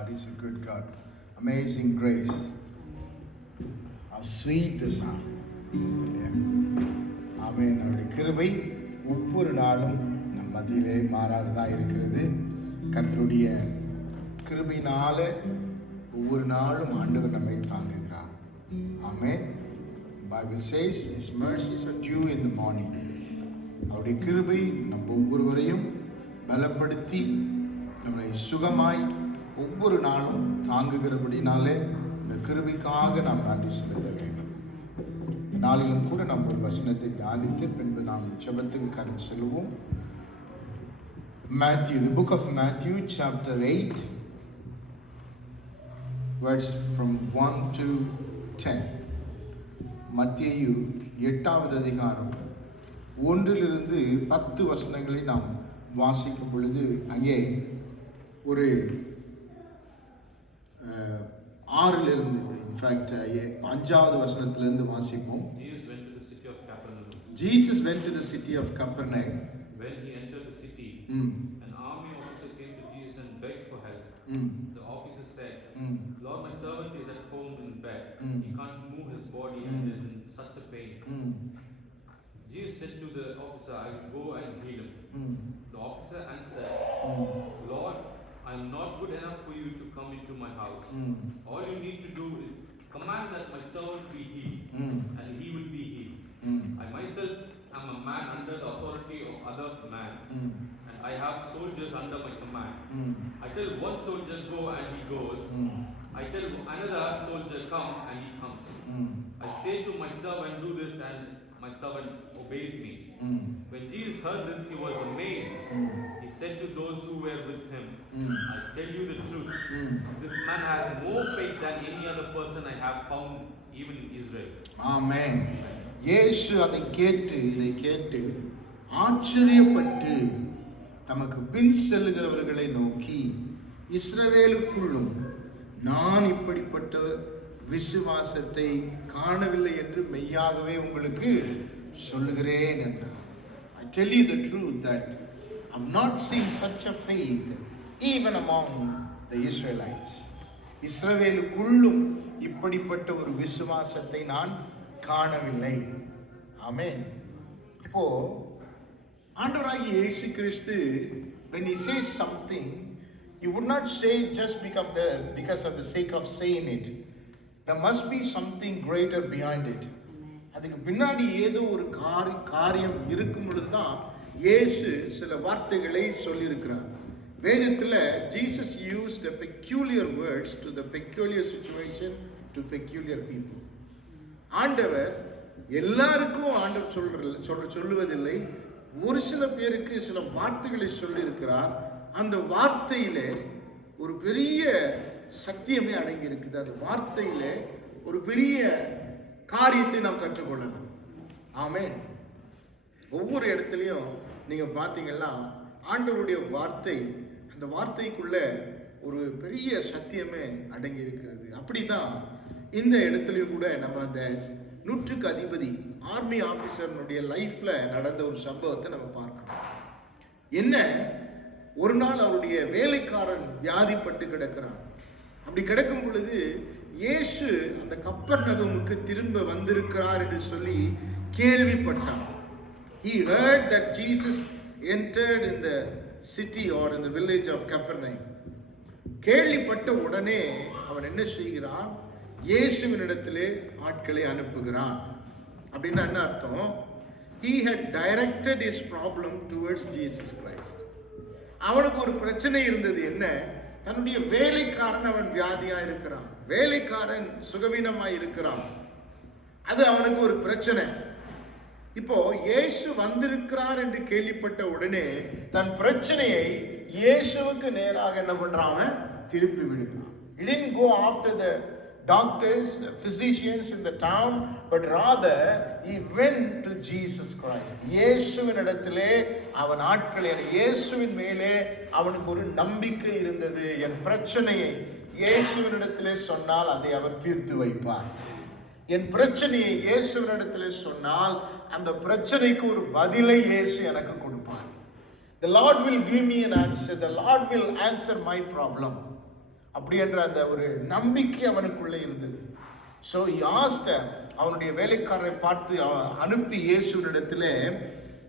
God. He's a good God. Amazing grace. How sweet the sound. ஆமென். அவருடைய கிருபை ஒவ்வொரு நாளும் நம் மத்தியிலே மாறாததாக இருக்கிறது. கர்த்தருடைய கிருபையினால ஒவ்வொரு நாளும் ஆண்டவர் நம்மை தாங்குகிறார். ஆமென். Bible says his mercies are due in the morning. அவருடைய கிருபை நம்ம ஒவ்வொருவரையும் பலப்படுத்தி நம்மை சுகமாய் ஒவ்வொரு நாளும் தாங்குகிறபடினாலே இந்த கிருபைக்காக நாம் நன்றி செலுத்த வேண்டும். இந்த நாளிலும் கூட நாம் ஒரு வசனத்தை தியானித்து பின்பு நாம் ஜெபத்துக்கு கடந்து செல்வோம். Matthew, the book of Matthew, chapter 8, verse from 1 to 10. மத்தேயு 8வது அதிகாரம் 1 10 வசனங்களை நாம் வாசிக்கும் பொழுது அங்கே ஒரு 6 இன்ஃபேக்ட் 5வது வசனத்திலிருந்து வாசிப்போம். Jesus went to the city of Capernaum. When he entered the city, an army officer came to Jesus and begged for help. The officer said, Lord, my servant is at home in bed. He can't move his body and is in such a pain. Jesus said to the officer, I will go and heal him. The officer answered, Lord, I am not good enough for you to come into my house. All you need to do is command that my servant be healed, and he will be healed. I myself am a man under the authority of other man, and I have soldiers under my command. I tell one soldier go and he goes. I tell another soldier come and he comes. I say to my servant do this and my servant obeys me. When Jesus heard this, he was amazed. He said to those who were with him, I tell you the truth, this man has more faith than any other person I have found even in Israel. Amen. இயேசு இதை கேட்டு ஆச்சரியப்பட்டு தமக்கு பின் செல்லுகிறவர்களை நோக்கி, இஸ்ரவேலுக்குள்ளும் நான் இப்படிப்பட்ட விசுவாசத்தை காணவில்லை என்று மெய்யாகவே உங்களுக்கு சொல்லுகிறேன் என்றார். I tell you the truth that I have not seen such a faith even among the Israelites. இஸ்ரவேலுக்குள்ளும் இப்படிப்பட்ட ஒரு விசுவாசத்தை நான் காணவில்லை. ஆமென். இப்போ ஆண்டவராகிய இயேசு கிறிஸ்து when he says something, he would not say just because of the sake of saying it. There must be something greater behind it. அதுக்கு பின்னாடி ஏதோ ஒரு காரியம் இருக்கும் பொழுதுதான் இயேசு சில வார்த்தைகளை சொல்லியிருக்கிறார். வேதத்தில் Jesus used the peculiar words to the peculiar situation to peculiar people. ஆண்டவர் எல்லாருக்கும் ஆண்டவர் சொல்லுவதில்லை. ஒரு சில பேருக்கு சில வார்த்தைகளை சொல்லியிருக்கிறார். அந்த வார்த்தையிலே ஒரு பெரிய சத்தியமே அடங்கி இருக்குது. அந்த வார்த்தையிலே ஒரு பெரிய காரியத்தை நாம் கற்றுக்கொள்ளணும். ஆமென். ஒவ்வொரு இடத்துலையும் நீங்க பார்த்தீங்கன்னா ஆண்டவருடைய வார்த்தை, அந்த வார்த்தைக்குள்ள ஒரு பெரிய சத்தியமே அடங்கி இருக்கிறது. அப்படிதான் இந்த இடத்துலையும் கூட நம்ம அந்த 100க்கு அதிபதி ஆர்மி ஆஃபீஸர்னுடைய லைஃப்ல நடந்த ஒரு சம்பவத்தை நம்ம பார்க்கணும். என்ன, ஒரு நாள் அவருடைய வேலைக்காரன் வியாதிப்பட்டு கிடக்கிறான். அப்படி கிடக்கும் பொழுது இயேசு அந்த கப்பர்நகமுக்கு திரும்ப வந்திருக்கிறார் என்று சொல்லி கேள்விப்பட்டான். He heard that Jesus entered in the city or in the village of Capernaum. கேள்விப்பட்ட உடனே அவன் என்ன செய்கிறான்? இயேசுவினிடத்திலே ஆட்களை அனுப்புகிறான். அப்படின்னா என்ன அர்த்தம்? He had directed his problem towards Jesus Christ. அவனுக்கு ஒரு பிரச்சனை இருந்தது. என்ன? தன்னுடைய வேலைக்காரன் அவன் வியாதியா இருக்கிறான், வேலைக்காரன் சுகவீனமாய் இருக்கிறான். அது அவனுக்கு ஒரு பிரச்சனை. இப்போ இயேசு வந்திருக்கிறார் என்று கேள்விப்பட்ட உடனே தன் பிரச்சனையை இயேசுவுக்கு நேராக என்ன பண்றான்? திருப்பி விடுகிறான். He didn't go after the doctors, the physicians in the town, but rather he went to Jesus Christ. இயேசுவின் இடத்திலே அவன் ஆட்களை, இயேசுவின் மேலே அவனுக்கு ஒரு நம்பிக்கை இருந்தது. என் பிரச்சனையை இயேசுவின் இடத்திலே சொன்னால் அதை அவர் தீர்த்து வைப்பார். என் பிரச்சனையை இயேசுவின் இடத்திலே சொன்னால் அந்த பிரச்சனைக்கு ஒரு பதிலை இயேசு எனக்கு கொடுப்பார். The Lord will give me an answer. The Lord will answer my problem. அப்படி என்ற அந்த ஒரு நம்பிக்கை அவனுக்குள்ளே இருந்தது. ஸோ அவனுடைய வேலைக்காரரை பார்த்து அனுப்பி இயேசுவினிடத்திலே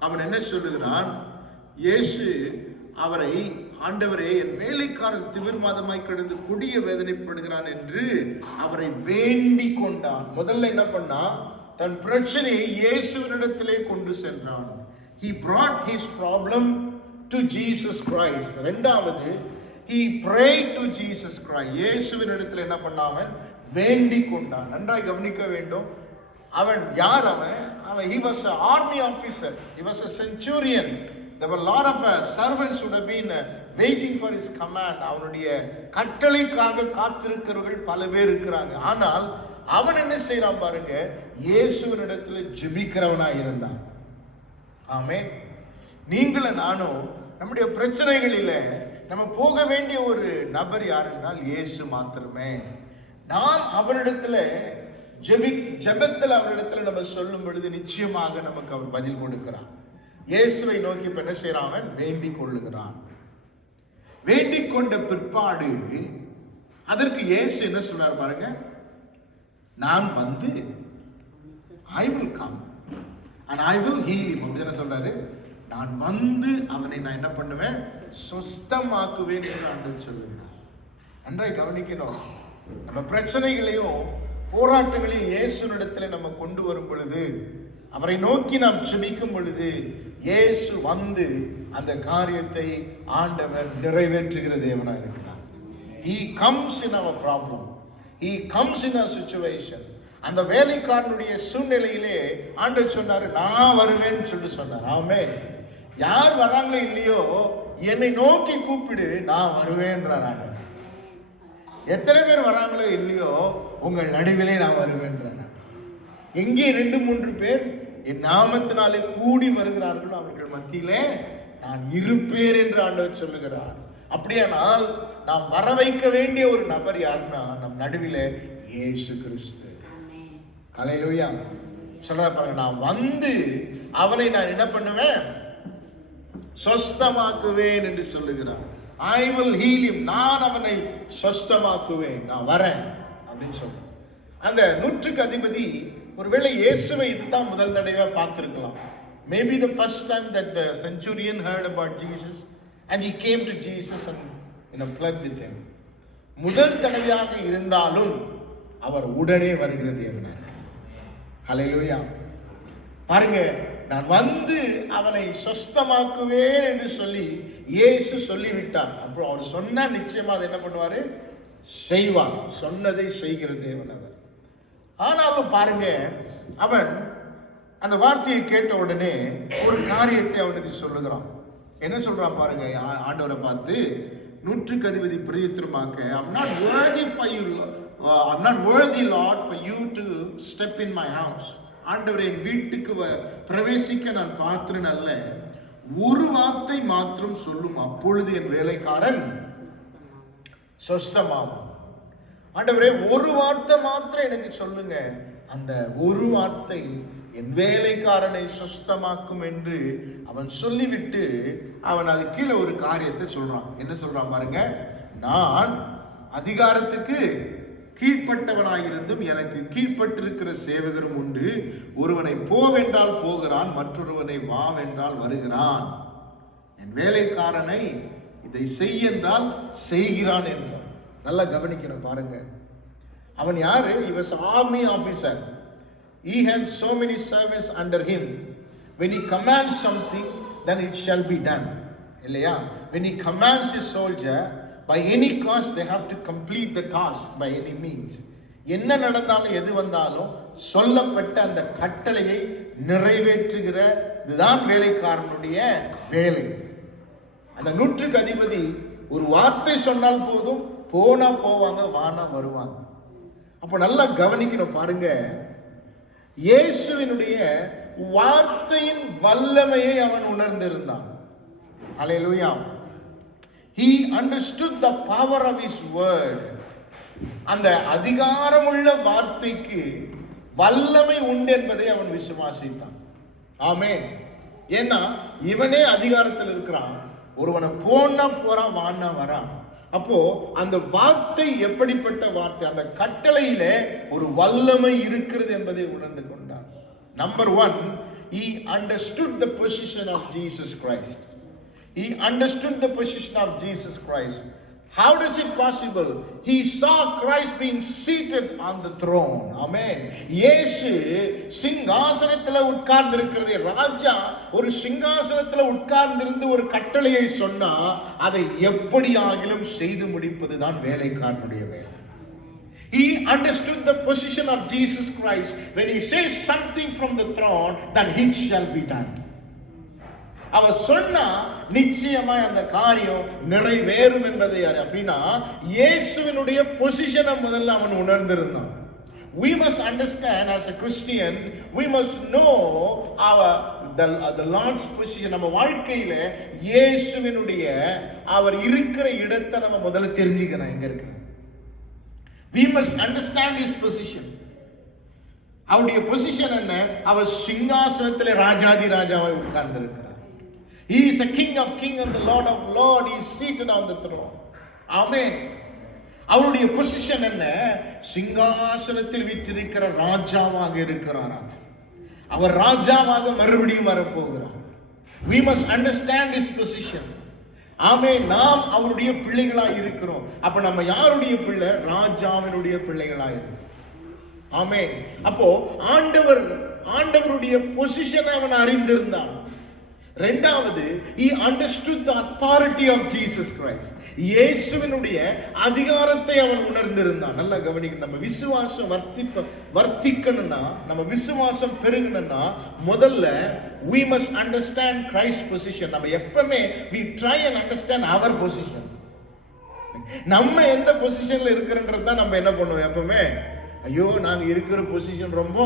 அவன் என்ன சொல்லுகிறான், இயேசு அவரை, ஆண்டவரே, என் வேலைக்காரன் திமிர்வாதமாய் கிடந்து கொடிய வேதனைப்படுகிறான் என்று அவரை வேண்டிக் கொண்டான். முதல்ல என்ன பண்ணா, தன் பிரச்சனையை இயேசுவினிடத்திலே கொண்டு சென்றான். He brought his problem to Jesus Christ. இரண்டாவது, he prayed to Jesus Christ. இயேசுவினிடத்தில் என்ன பண்ணான், வேண்டிக் கொண்டான். நன்றாய் கவனிக்க வேண்டும். அவன் யார்? அவன் he was an army officer, he was a centurion. There were a lot of servants who would have been waiting for his command. அவனுடைய கட்டளைக்காக காத்திருக்கிறவர்கள் பல பேர் இருக்கிறாங்க. ஆனால் அவன் என்ன செய்யறான் பாருங்க, இயேசுவினிடத்தில் ஜெபிக்கிறவனாய் இருந்தான். ஆமென். நீங்களும் நானும் நம்முடைய பிரச்சனைகளில நம்ம போக வேண்டிய ஒரு நபர் யார் என்றால் இயேசு மாத்திரமே. நாம் அவரிடத்துல ஜெபத்தில் அவரிடத்துல நம்ம சொல்லும் பொழுது நிச்சயமாக நமக்கு அவர் பதில் கொடுக்கிறார். இயேசுவை நோக்கி இப்ப என்ன செய்யறான், வேண்டிக் கொள்ளுகிறான். வேண்டிக் கொண்ட பிற்பாடு அதற்கு இயேசு என்ன சொல்றார் பாருங்க, நான் வந்து I will come and I will heal him. அப்படி என்ன சொல்றாரு, நான் வந்து அவனை நான் என்ன பண்ணுவேன், சொஸ்தமாக்குவேன் என்று ஆண்டவர் சொல்லுகிறார். நன்றாய் கவனிக்கணும். நம்ம பிரச்சனைகளையும் போராட்டங்களையும் இயேசுவினிடத்தில் நம்ம கொண்டு வரும் பொழுது, அவரை நோக்கி நாம் ஜெபிக்கும் பொழுது, இயேசு வந்து அந்த காரியத்தை ஆண்டவர் நிறைவேற்றுகிற தேவனாக இருக்கிறார். He comes in our problem, he comes in our situation. அந்த வேலைக்காரனுடைய சூழ்நிலையிலே ஆண்டவர் சொன்னார், நான் வருவேன்னு சொல்லி சொன்னார். ஆமென். யார் வராங்களோ இல்லையோ, என்னை நோக்கி கூப்பிடு, நான் வருவேன்றார் ஆண்டவர். எத்தனை பேர் வராங்களோ இல்லையோ, உங்கள் நடுவிலே நான் வருவேன்றார். எங்கே 2-3 பேர் என் நாமத்தினாலே கூடி வருகிறார்களோ அவர்கள் மத்தியிலே நான் இருப்பேன் என்று ஆண்டவர் சொல்லுகிறார். அப்படியானால் நாம் வர வைக்க வேண்டிய ஒரு நபர் யாருன்னா நம் நடுவிலே இயேசு கிறிஸ்து. ஹல்லேலூயா. சொல்ற பாருங்க, நான் வந்து அவனை நான் என்ன பண்ணுவேன், சொஸ்தமாக்குவேன் என்று சொல்லுகிறார். I will heal him. நான் அவனை சொஸ்தமாக்குவேன், நான் வரேன் அப்படின்னு சொல்றேன். அந்த 100க்கு அதிபதி ஒருவேளை இயேசுவை இதுதான் முதல் தடவை பார்த்திருக்கலாம். Maybe the first time that the centurion heard about Jesus and he came to Jesus and pled with him. முதல் தடவையாக இருந்தாலும் அவர் உடனே வருகிற தேவனார். ஹல்லேலூயா. பாருங்க, நான் வந்து அவனை சொஸ்தமாக்குவேன் என்று சொல்லி இயேசு சொல்லிவிட்டார். அப்புறம் அவர் சொன்னா நிச்சயமா அதை என்ன பண்ணுவாரு, செய்வார். சொன்னதை செய்கிற தேவன் அவர். ஆனாலும் பாருங்க, அவன் அந்த வார்த்தையை கேட்ட உடனே ஒரு காரியத்தை அவனுக்கு சொல்லுகிறான். என்ன சொல்றான் பாருங்க, ஆண்டவரை பார்த்து 100க்கு அதிபதி பிரயுத்தரமாக்க, I'm not worthy for you, I'm not worthy Lord for you to step in my house. ஆண்டவரே, என் வீட்டுக்கு பிரவேசிக்க நான் பாத்திரன் அல்ல, ஒரு வார்த்தை மாத்திரம் சொல்லும், அப்பொழுது என் வேலைக்காரன் சொஸ்தமாகும். ஆண்டவரே, ஒரு வார்த்தை மாத்திரம் எனக்கு சொல்லுங்க, அந்த ஒரு வார்த்தை என் வேலைக்காரனை சொஸ்தமாக்கும் என்று அவன் சொல்லிவிட்டு அவன் அது கீழே ஒரு காரியத்தை சொல்றான். என்ன சொல்றான் பாருங்க, நான் அதிகாரத்துக்கு கீழ்ப்பட்டவனாயிருந்தும் எனக்கு கீழ்ப்பட்டிருக்கிற சேவகரும் உண்டு. ஒருவனை போவென்றால் போகிறான், மற்றொருவனை வாவென்றால் வருகிறான். என் வேலைக்காரனை இதை செய் என்றால் செய்கிறான் என்றான். நல்லா கவனிக்கணும் பாருங்க. அவன் யாரு? He was an army officer. He had so many servants under him. When he commands something, then it shall be done. இல்லையா? When he commands his soldier, by any cost they have to complete the task by any means. என்ன நடந்தாலும் எது வந்தாலும் சொல்லப்பட்ட அந்த கட்டளையை நிறைவேற்றுகிற இதுதான் வேலைக்காரனுடைய வேலை. அந்த 100க்கு அதிபதி ஒரு வார்த்தை சொன்னால் போதும், போனா போவாங்க, வானா வருவாங்க. அப்போ நல்லா கவனிக்கணும் பாருங்க, இயேசுவினுடைய வார்த்தையின் வல்லமையை அவன் உணர்ந்திருந்தான். ஹல்லேலூயா. He understood the power of his word. அந்த அதிகாரமுள்ள வார்த்தைக்கு வல்லமை உண்டு என்பதை அவன் விசுவாசித்தான். ஆமென். ஏன்னா இவனே அதிகாரத்தில் இருக்கிறான். ஒருவனை போனா போறான், வானா வரான். அப்போ அந்த வார்த்தை எப்படிப்பட்ட வார்த்தை, அந்த கட்டளையில ஒரு வல்லமை இருக்கிறது என்பதை உணர்ந்து கொண்டார். Number 1, he understood the position of Jesus Christ. He understood the position of Jesus Christ. How is it possible? He saw Christ being seated on the throne. Amen. இயேசு சிங்காசனத்தில் உட்கார்ந்து இருக்கிறது. ராஜா ஒரு சிங்காசனத்தில் உட்கார்ந்திருந்து ஒரு கட்டளையை சொன்னா அதை எப்படியாகிலும் செய்து முடிப்பதுதான் வேலைக்காரனுடைய வேலை. He understood the position of Jesus Christ. When he says something from the throne, then it shall be done. அவர் சொன்னா நிச்சயமா அந்த காரியம் நிறைவேறும் என்பதை அப்படின்னா இயேசுவினுடைய பொசிஷனை முதல்ல அவன் உணர்ந்திருந்தான். We must understand as a Christian, we must know the Lord's position. நம்ம வாழ்க்கையில இயேசுவினுடைய அவர் இருக்கிற இடத்தை நம்ம முதல்ல தெரிஞ்சுக்கணும். எங்க இருக்கிற we must understand his position. அவருடைய பொசிஷன் என்ன? அவர் சிங்காசனத்தில் ராஜாதி ராஜாவாய் உட்கார்ந்திருக்கிறார். He is a king of kings and the lord of lords. He is seated on the throne. Amen. அவருடைய பொசிஷன் என்ன? சிங்காசனத்தில் வீற்றிருக்கிற ராஜாவாக இருக்கிறார். அவர் ராஜாவாக மறுபடியும் வரப்போகிறார். We must understand his position. ஆமென். நாம் அவருடைய பிள்ளைகளாய் இருக்கிறோம். அப்ப நம்ம யாருடைய பிள்ளை? ராஜாவினுடைய பிள்ளைகளாய் இருக்கிறோம். ஆமென். அப்போ ஆண்டவருடைய பொசிஷனை அவன் அறிந்திருந்தான். இரண்டாவது, he understood the authority of Jesus Christ. இயேசுவினுடைய அதிகாரத்தை அவன் உணர்ந்திருந்தான். நல்லா கவனிக்கணும். நம்ம விசுவாசம் வர்த்திக்கணும்னா, நம்ம விசுவாசம் பெருகணும்னா முதல்ல we must understand Christ's position. நம்ம எப்பவுமே we try and understand our position. நம்ம எந்த பொசிஷன்ல இருக்கிறன்றது தான் நம்ம என்ன பண்ணுவோம் எப்பவுமே. ஐயோ நாங்க இருக்கிற பொசிஷன் ரொம்ப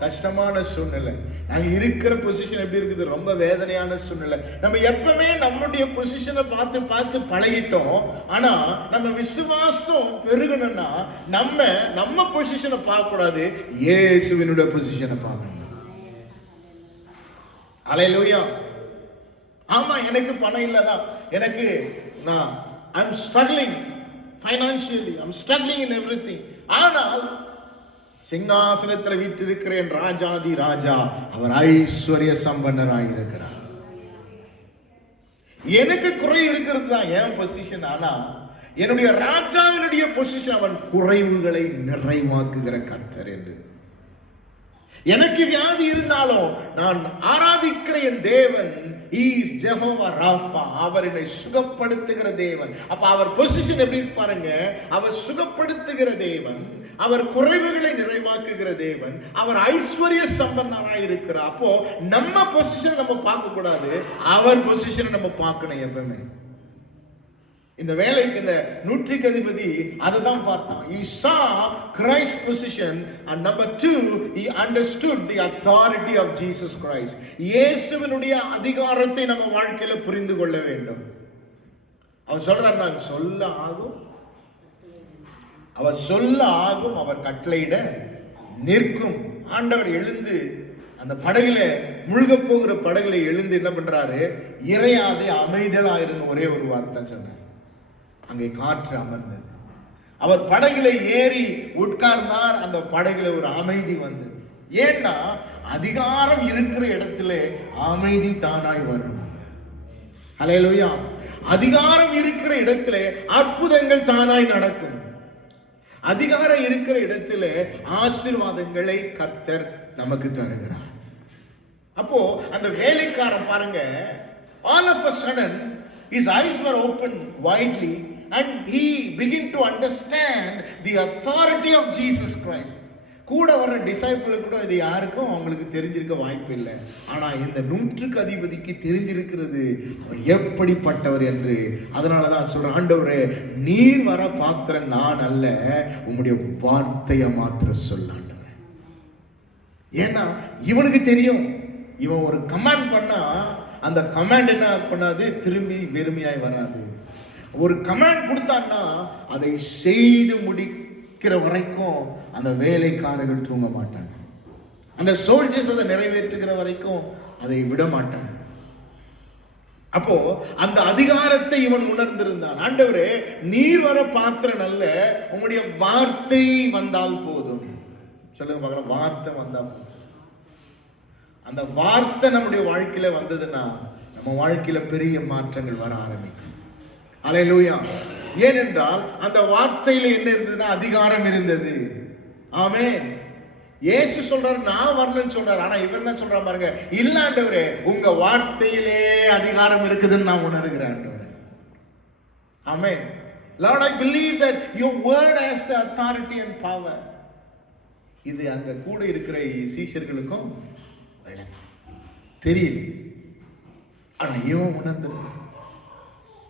கஷ்டமான சூழ்நிலை, நாங்க இருக்கிற பொசிஷன் எப்படி இருக்குது, ரொம்ப வேதனையான சூழ்நிலை. நம்ம எப்பவுமே நம்முடைய பொசிஷனை பார்த்து பார்த்து பழகிட்டோம். ஆனா நம்ம விசுவாசம் பெருகணும்னா நம்ம பொசிஷனை பார்க்க கூடாது, இயேசுவினுடைய பொசிஷனை பார்க்கணும். அல்லேலூயா. ஆமா, எனக்கு பணம் இல்லதான், எனக்கு I'm struggling financially, I'm struggling in everything. ஆனால் சிங்காசனத்தில் வீற்றிருக்கிறேன் ராஜாதி ராஜா, அவர் ஐஸ்வர்ய சம்பன்னராய் இருக்கிறார். எனக்கு குறை இருக்கிறது தான் என் பொசிஷன். ஆனா என்னுடைய ராஜாவினுடைய பொசிஷன் அவன் குறைவுகளை நிறைவாக்குகிற கர்த்தர் என்று. எனக்கு வியாதி இருந்தாலும் நான் ஆராதிக்கிற என் தேவன் is Jehovah Rapha, அவர் என்னை சுகப்படுத்துகிற தேவன். அப்ப அவர் பொசிஷன் எப்படி பாருங்க, அவர் சுகப்படுத்துகிற தேவன், அவர் குறைவுகளை நிறைவாக்குகிற தேவன், அவர் ஐஸ்வர்ய சம்பன்னராய் இருக்கிறார். அப்போ நம்ம பொசிஷன் நம்ம பார்க்க கூடாது, அவர் பொசிஷனை நம்ம பார்க்கணும் எப்பவுமே. இந்த வேலைக்கு இந்த 100க்கு அதிபதி அதை தான் பார்த்தான். He saw Christ's position and number 2 he understood the authority of Jesus Christ. இயேசுவினுடைய அதிகாரத்தை நம்ம வாழ்க்கையில புரிந்து கொள்ள வேண்டும். அவர் சொல்றார், நான் சொல்ல ஆகும், அவர் சொல்ல ஆகும், அவர் கட்டளையிட நிற்கும். ஆண்டவர் எழுந்து அந்த படகுல முழுக போகிற படகுல எழுந்து என்ன பண்றாரு, இறையாதே அமைதலாயிருன்னு ஒரே ஒரு வார்த்தை சொன்னார். அங்கே காற்று அமர்ந்தது. அவர் படகுல ஏறி உட்கார்ந்தார். அந்த படகுல ஒரு அமைதி வந்தது. ஏன்னா அதிகாரம் இருக்கிற இடத்துல அமைதி தானாய் வரும். அல்லேலூயா. அதிகாரம் இருக்கிற இடத்துல அற்புதங்கள் தானாய் நடக்கும். அதிகாரம் இருக்கிற இடத்துல ஆசீர்வாதங்களை கர்த்தர் நமக்கு தருகிறார். அப்போ அந்த வேலைக்காரன் பாருங்க, all of a sudden his eyes were opened widely and he began to understand the authority of Jesus Christ. கூட வர டிசைபிள் கூட இது யாருக்கும் அவங்களுக்கு தெரிஞ்சிருக்க வாய்ப்பு இல்லை. ஆனா இந்த 100க்கு அதிபதிக்கு தெரிஞ்சிருக்கிறது அவர் எப்படிப்பட்டவர் என்று. அதனாலதான் சொல்றேன், ஆண்டவரே நீர் வர பாத்திரன் நான் அல்ல, உம்முடைய வார்த்தையை மாத்திரம் சொல்ல ஆண்டவரே. ஏன்னா இவனுக்கு தெரியும், இவன் ஒரு கமாண்ட் பண்ணா அந்த கமாண்ட் என்ன பண்ணாது, திரும்பி வெறுமையாய் வராது. ஒரு கமாண்ட் கொடுத்தான்னா அதை செய்து முடிக்கிற வரைக்கும் அந்த வேலைக்காரர்கள் தூங்க மாட்டாங்க. அந்த சோல்ஜர்ஸ் அதை நிறைவேற்றுகிற வரைக்கும் அதை விட மாட்டாங்க. அப்போ அந்த அதிகாரத்தை இவன் உணர்ந்திருந்தான். ஆண்டவரே, நீர் வர பாத்திரம் அல்ல, உங்களுடைய வார்த்தை வந்தால் போதும். சொல்லுங்க பார்க்கலாம், வார்த்தை வந்தா போதும். அந்த வார்த்தை நம்முடைய வாழ்க்கையில வந்ததுன்னா நம்ம வாழ்க்கையில பெரிய மாற்றங்கள் வர ஆரம்பிக்கும். அல்லேலூயா. ஏனென்றால் அந்த வார்த்தையில என்ன இருந்ததுன்னா அதிகாரம் இருந்தது. ஆமென். இயேசு சொல்றாரு, நான் வரலன்னு சொல்றாரு. ஆனா இவர் என்ன சொல்றாரு பாருங்க, இல்ல ஆண்டவரே, உங்க வார்த்தையிலே அதிகாரம் இருக்குதுன்னு நான் உணர்கிறேன் ஆண்டவரே. ஆமென். Lord, I believe that your word has the authority and power. இது அங்க கூட இருக்கிற சீஷர்களுக்கும் தெரியல. ஆனா இவன் உணர்ந்திருந்தான்.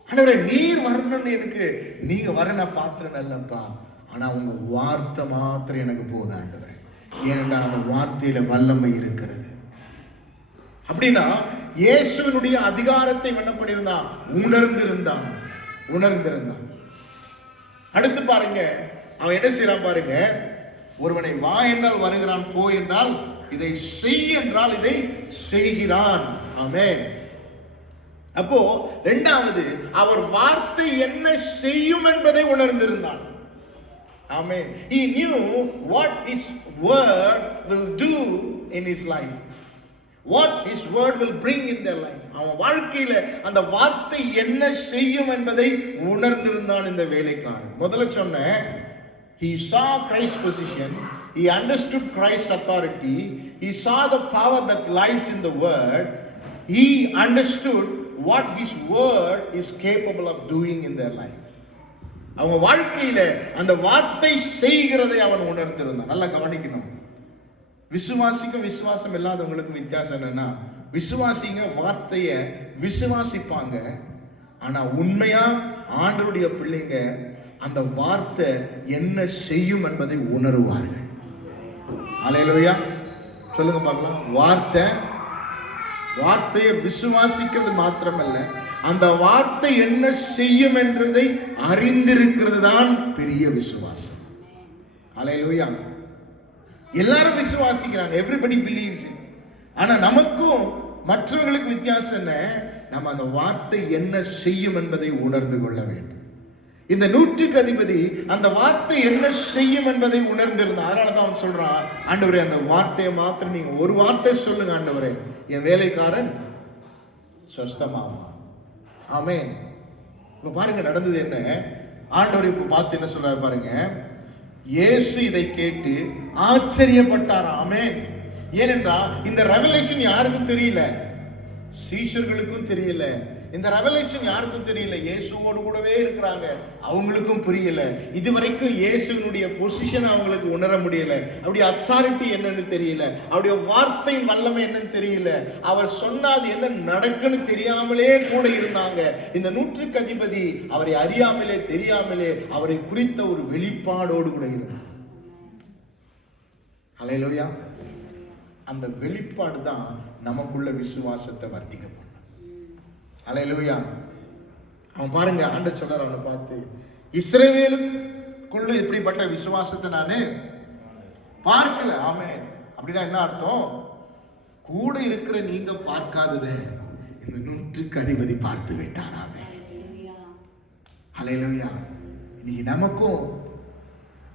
ஆண்டவரே, நீர் வரணும்னு எனக்கு, நீங்க வர நான் பாத்திரம் இல்லப்பா, ஆனா உங்க வார்த்தை மாத்திரம் எனக்கு போதும் ஆண்டவரே. ஏனென்றால் அந்த வார்த்தையில வல்லமை இருக்கிறது. அப்படின்னா இயேசுவினுடைய அதிகாரத்தை என்ன பண்ணியிருந்தான்? உணர்ந்திருந்தான். அடுத்து பாருங்க, அவன் என்ன செய்யறான் பாருங்க, ஒருவனை வா என்றால் வருகிறான், போ என்றால் இதை செய் என்றால் இதை செய்கிறான். ஆமென். அப்போ இரண்டாவது, அவர் வார்த்தை என்ன செய்யும் என்பதை உணர்ந்திருந்தான். Amen. He knew what his word will do in his life. What his word will bring in their life. அவன் வாழ்க்கையில அந்த வார்த்தை என்ன செய்யும் என்பதை உணர்ந்திருந்தான் இந்த வேலைக்காரன். முதல்ல சொன்ன, he saw Christ's position, he understood Christ's authority, he saw the power that lies in the word, he understood what his word is capable of doing in their life. அவங்க வாழ்க்கையில அந்த வார்த்தை செய்கிறதை அவன் உணர்ந்திருந்தான். நல்லா கவனிக்கணும். விசுவாசிக்கும் விசுவாசம் இல்லாதவங்களுக்கும் வித்தியாசம் என்னன்னா, விசுவாசிங்க வார்த்தையை விசுவாசிப்பாங்க, ஆனா உண்மையா ஆண்டவருடைய பிள்ளைங்க அந்த வார்த்தை என்ன செய்யும் என்பதை உணருவார்கள். அல்லேலூயா. சொல்லுங்க பார்க்கலாம். வார்த்தையை விசுவாசிக்கிறது மாத்திரமல்ல, அந்த வார்த்தை என்ன செய்யும் என்றதை அறிந்திருக்கிறது தான் பெரிய விசுவாசம். அல்லேலூயா. எல்லாரும் விசுவாசிக்கிறாங்க, எவ்ரிபடி பிலீவ்ஸ். ஆனா நமக்கும் மற்றவர்களுக்கு வித்தியாசம் என்ன? நம்ம அந்த வார்த்தை என்ன செய்யும் என்பதை உணர்ந்து கொள்ள வேண்டும். இந்த 100க்கு அதிபதி அந்த வார்த்தை என்ன செய்யும் என்பதை உணர்ந்திருந்தான். அதனாலதான் அவன் சொல்றான், ஆண்டவரே, அந்த வார்த்தையை மாத்திரம் நீங்க ஒரு வார்த்தை சொல்லுங்க ஆண்டவரே, என் வேலைக்காரன் சொஸ்தமாவான். ஆமென். இப்ப பாருங்க நடந்தது என்ன. ஆண்டவர் இப்ப பார்த்து என்ன சொல்றாரு பாருங்க. இயேசு இதை கேட்டு ஆச்சரியப்பட்டார். ஆமென். ஏனென்றால் இந்த ரெவலேஷன் யாருக்கும் தெரியல, சீஷர்களுக்கும் தெரியல. இந்த ரெவலேஷன் யாருக்கும் தெரியல, இயேசுவோடு கூடவே இருக்கிறாங்க, அவங்களுக்கும் புரியல. இதுவரைக்கும் இயேசுவினுடைய பொசிஷன் அவங்களுக்கு உணர முடியல, அவருடைய அத்தாரிட்டி என்னன்னு தெரியல, அவருடைய வார்த்தையின் வல்லமை என்னன்னு தெரியல, அவர் சொன்னாது என்ன நடக்குன்னு தெரியாமலே கூட இருந்தாங்க. இந்த 100க்கு அதிபதி அவரை அறியாமலே தெரியாமலே அவரை குறித்த ஒரு வெளிப்பாடோடு கூட இருந்தார். அல்லேலூயா. அந்த வெளிப்பாடு தான் நமக்குள்ள விசுவாசத்தை வர்த்திக்க பண்ணும். அல்லேலூயா. அவன் பாருங்க, ஆண்டவர் சொல்றார் அவனை பார்த்து, இஸ்ரவேலுக்குள்ள இப்படிப்பட்ட விசுவாசத்தை நானு பார்க்கல. ஆமென். அப்படின்னா என்ன அர்த்தம்? கூட இருக்கிற நீங்க பார்க்காததை இந்த 100க்கு அதிபதி பார்த்து விட்டான். ஆமென். அல்லேலூயா. இன்னைக்கு நமக்கும்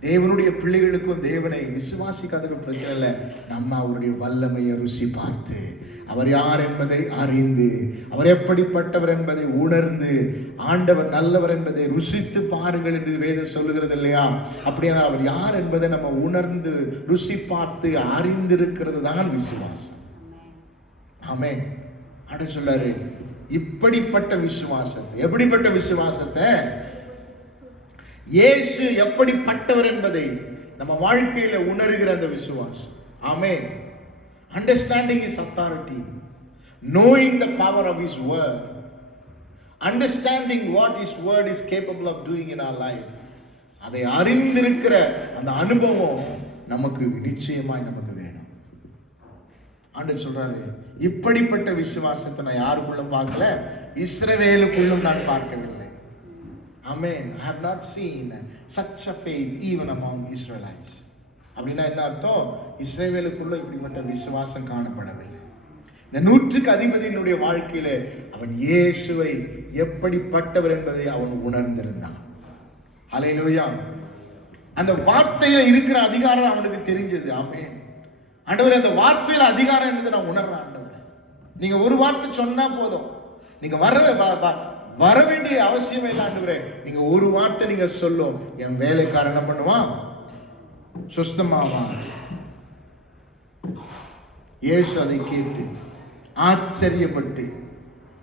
தேவனுடைய பிள்ளைகளுக்கும் தேவனை விசுவாசிக்காததுக்கு பிரச்சனை இல்லை. நம்ம அவருடைய வல்லமையை ருசி பார்த்து, அவர் யார் என்பதை அறிந்து, அவர் எப்படிப்பட்டவர் என்பதை உணர்ந்து, ஆண்டவர் நல்லவர் என்பதை ருசித்து பாருங்கள் என்று வேதம் சொல்லுகிறது இல்லையா? அப்படியானால் அவர் யார் என்பதை நம்ம உணர்ந்து ருசி பார்த்து அறிந்திருக்கிறது தான் விசுவாசம். ஆமென். அப்படி சொல்லாரு, இப்படிப்பட்ட விசுவாசத்தை, எப்படிப்பட்ட விசுவாசத்தை, இயேசு எப்படிப்பட்டவர் என்பதை நம்ம வாழ்க்கையில உணர்கிற அந்த விசுவாசம். ஆமென். Understanding his authority, knowing the power of his word, understanding what his word is capable of doing in our life, அதை அறிந்திருக்கிற அந்த அனுபவம் நமக்கு நிச்சயமாய் நமக்கு வேணும். ஆண்டவர் சொல்றாரு, இப்படிப்பட்ட விசுவாசத்தை நான் யாருக்குள்ளும் பார்க்கல, இஸ்ரவேலுக்குள்ளும் நான் பார்க்கவில்லை. Amen. I have not seen such a faith even among Israelites. அப்படின்னா என்ன அர்த்தம்? இஸ்ரவேலுக்குள்ள இப்படிப்பட்ட விசுவாசம் காணப்படவில்லை. இந்த 100க்கு அதிபதியினுடைய வாழ்க்கையில அவன் இயேசுவை எப்படிப்பட்டவர் என்பதை அவன் உணர்ந்திருந்தான். அல்லேலூயா. அந்த வார்த்தையில இருக்கிற அதிகாரம் அவனுக்கு தெரிஞ்சது. ஆமென். ஆண்டவரே, அந்த வார்த்தையில அதிகாரம் என்பதை நான் உணர்றேன். ஆண்டவரே, நீங்க ஒரு வார்த்தை சொன்னா போதும், நீங்க வர வேண்டிய அவசியமே இல்லை. ஆண்டவரே, நீங்க ஒரு வார்த்தை நீங்க சொல்லும், என் வேலைக்காரன் என்ன பண்ணுவான்? சுஸ்தமாவான். இயேசு அதை கேட்டு ஆச்சரியப்பட்டு